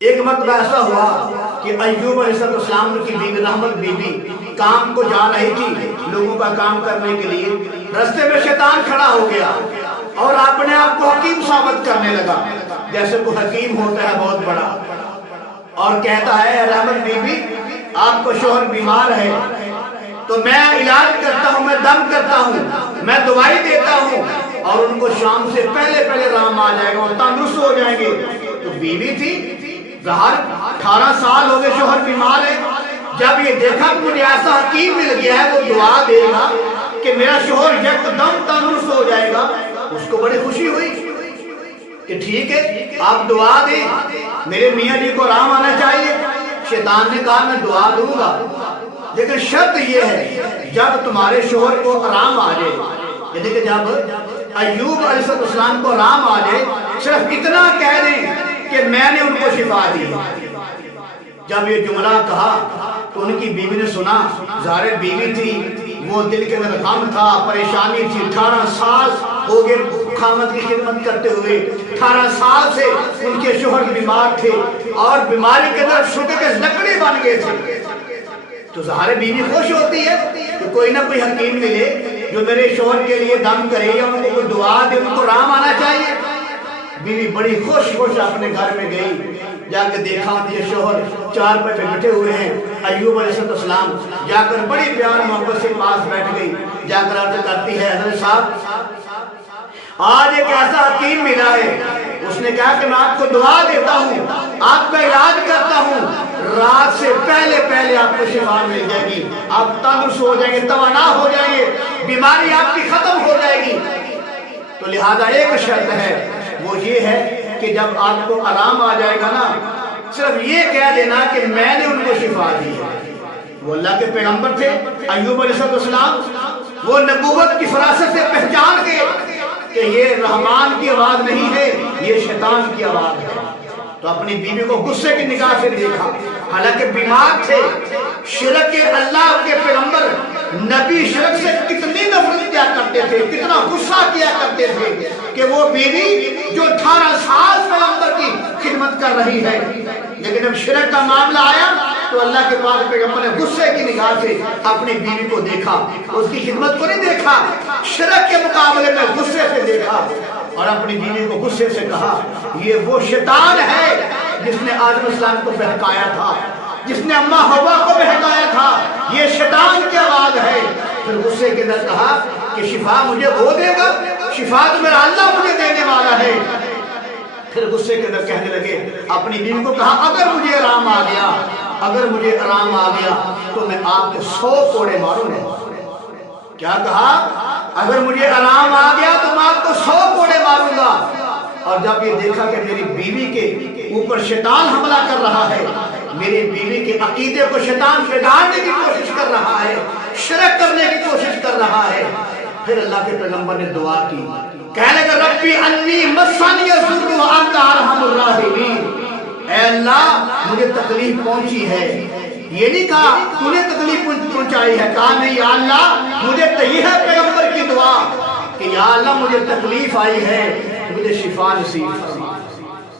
ایک مرتبہ ایسا ہوا کہ ایوب علیہ السلام کی بیوی رحمت بی بی کام کو جا رہی تھی لوگوں کا کام کرنے کے لیے. رستے میں شیطان کھڑا ہو گیا اور اپنے آپ کو حکیم ثابت کرنے لگا جیسے کوئی حکیم ہوتا ہے بہت بڑا, اور کہتا ہے رحمت بی بی آپ کو شوہر بیمار ہے تو میں علاج کرتا ہوں, میں دم کرتا ہوں, میں دوائی دیتا ہوں اور ان کو شام سے پہلے رام آ جائے گا اور تندرست ہو جائیں گے. تو بیوی تھی ظاہر 18 سال ہو گئے شوہر بیمار ہے. جب یہ دیکھا کہ مجھے ایسا حکیم مل گیا ہے وہ دعا دے گا کہ میرا شوہر یکدم تندرست ہو جائے گا, اس کو بڑی خوشی ہوئی کہ ٹھیک ہے آپ دعا دیں, میرے میاں جی کو آرام آنا چاہیے. شیطان نے کہا میں دعا دوں گا لیکن شرط یہ ہے جب تمہارے شوہر کو آرام آ جائے, یعنی کہ جب ایوب علیہ السلام کو آرام آ جائے صرف اتنا کہہ دیں کہ میں نے ان کو شفا دی. جب یہ جملہ کہا تو ان کی بیوی نے سنا, ظاہر بیوی تھی وہ دل کے اندر غم تھا, پریشانی تھی. 18 سال ہو گئے خامد کی خدمت کرتے ہوئے, 18 سال سے ان کے شوہر بیمار تھے اور بیماری کے اندر شوگر کے لکڑی بن گئے تھے. تو ظاہر بیوی خوش ہوتی ہے کہ کوئی نہ کوئی حکیم ملے جو میرے شوہر کے لیے دم کرے یا ان کو کوئی دعا دے, ان کو آرام آنا چاہیے. بیوی بڑی خوش اپنے گھر میں گئی, جا کے دیکھا یہ شوہر چار پہ بیٹھے ہوئے ہیں. ایوب علیہ السلام جا کر بڑی پیار محبت سے پاس بیٹھ گئی, جا کر عرض کرتی ہے حضرت صاحب آج ایک ایسا حکیم ملا ہے, اس نے کہا کہ میں آپ کو دعا دیتا ہوں, آپ کا علاج کرتا ہوں, رات سے پہلے آپ کو شفا مل جائے گی, آپ تندرست ہو جائیں گے, توانا ہو جائیں گے, بیماری آپ کی ختم ہو جائے گی. تو لہذا ایک شرط ہے وہ یہ ہے کہ جب آپ کو آرام آ جائے گا نا صرف یہ کہہ دینا کہ میں نے ان کو شفا دی ہے. وہ اللہ کے پیغمبر تھے ایوب علیہ السلام, وہ نبوت کی فراست سے پہچان کے کہ یہ رحمان کی آواز نہیں ہے یہ شیطان کی آواز ہے. تو اپنی بیوی کو غصے کی نگاہ سے دیکھا, حالانکہ بیمار تھے, شرک اللہ کے پیغمبر نبی شرک سے کتنی نفرت کیا کرتے تھے, کتنا غصہ کیا کرتے تھے کہ وہ بیوی جو 18 سال پیغمبر کی خدمت کر رہی ہے, لیکن جب شرک کا معاملہ آیا تو اللہ کے پاک پیغمبر نے غصے کی نگاہ سے اپنی بیوی کو دیکھا, اس کی خدمت کو نہیں دیکھا, شرک کے مقابلے میں غصے سے دیکھا اور اپنی بیوی کو غصے سے کہا یہ وہ شیطان ہے جس نے آدم السلام کو بہکایا تھا, جس نے اماں حوا کو بہکایا تھا, یہ شیطان کی آواز ہے. پھر غصے کے اندر کہا کہ شفا مجھے وہ دے گا, شفا تو میرا اللہ مجھے دینے والا ہے. پھر غصے کے اندر کہنے لگے اپنی بیوی کو کہا اگر مجھے آرام آ گیا تو میں آپ کے 100 کوڑے ماروں گا. کیا کہا, اگر مجھے آرام آ گیا تو میں آپ کو 100 کوڑے ماروں گا. اور جب یہ دیکھا کہ میری بیوی کے اوپر شیطان حملہ کر رہا ہے, میری بیوی کے عقیدے کو شیطان بگاڑنے کی کوشش کر رہا ہے, شرک کرنے کی کوشش کر رہا ہے, پھر اللہ کے پیغمبر نے دعا کی, کہنے لگا ربی انی مسنی الضر وانت ارحم الراحمین, اے اللہ مجھے تکلیف پہنچی ہے. یہ نہیں کہا تو نے تکلیف پہنچائی ہے, کہا نہیں یا اللہ مجھے تو یہ ہے پیغمبر کی دعا کہ یا اللہ مجھے تکلیف آئی ہے, مجھے شفا نصیب فرما.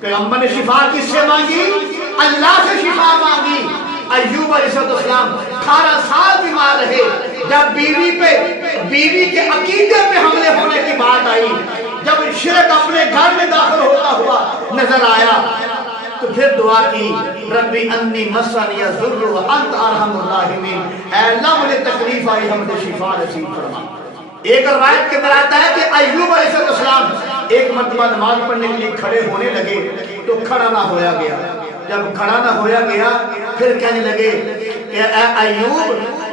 پیغمبر نے شفا کس سے مانگی؟ اللہ سے شفا مانگی. ایوب علیہ السلام 18 سال بیمار رہے, جب بیوی کے عقیدے پہ حملے ہونے کی بات آئی, جب شرک اپنے گھر میں داخل ہوتا ہوا نظر آیا تو پھر دعا کی ربی انی مسنی الضر وانت ارحم الراحمین, اے اللہ مجھے تکلیف آئی ہے مجھے شفا نصیب فرما. ایک روایت کے اندر آتا ہے کہ ایوب علیہ السلام ایک مرتبہ نماز پڑھنے کے لیے کھڑے ہونے لگے تو کھڑا نہ ہویا گیا. جب کھڑا نہ ہویا گیا پھر کہنے لگے کہ اے ایوب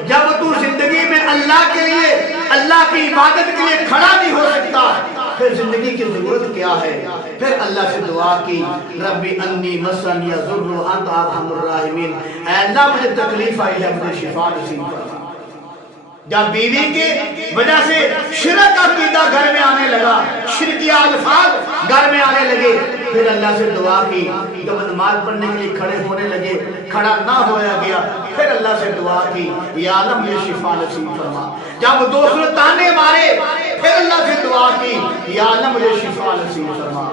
جب تو زندگی میں اللہ کے لیے اللہ کی عبادت کے لیے کھڑا نہیں ہو سکتا پھر زندگی کی ضرورت کیا ہے. پھر اللہ سے دعا کی ربی انی مسنی الضر وانت ارحم الراحمین, اے اللہ مجھے تکلیف آئی ہے مجھے شفا نصیب فرما. جب بیوی کے وجہ سے شرک عقیدہ گھر میں آنے لگا, شرکی الفاظ گھر میں آنے لگے, پھر اللہ سے دعا کی. جب نماز پڑھنے کے لیے کھڑے ہونے لگے کھڑا نہ ہویا گیا, پھر اللہ سے دعا کی یا اللہ مجھے شفا نصیب فرما. جب دوسرے تانے مارے پھر اللہ سے دعا کی یا اللہ مجھے شفا نصیب فرما.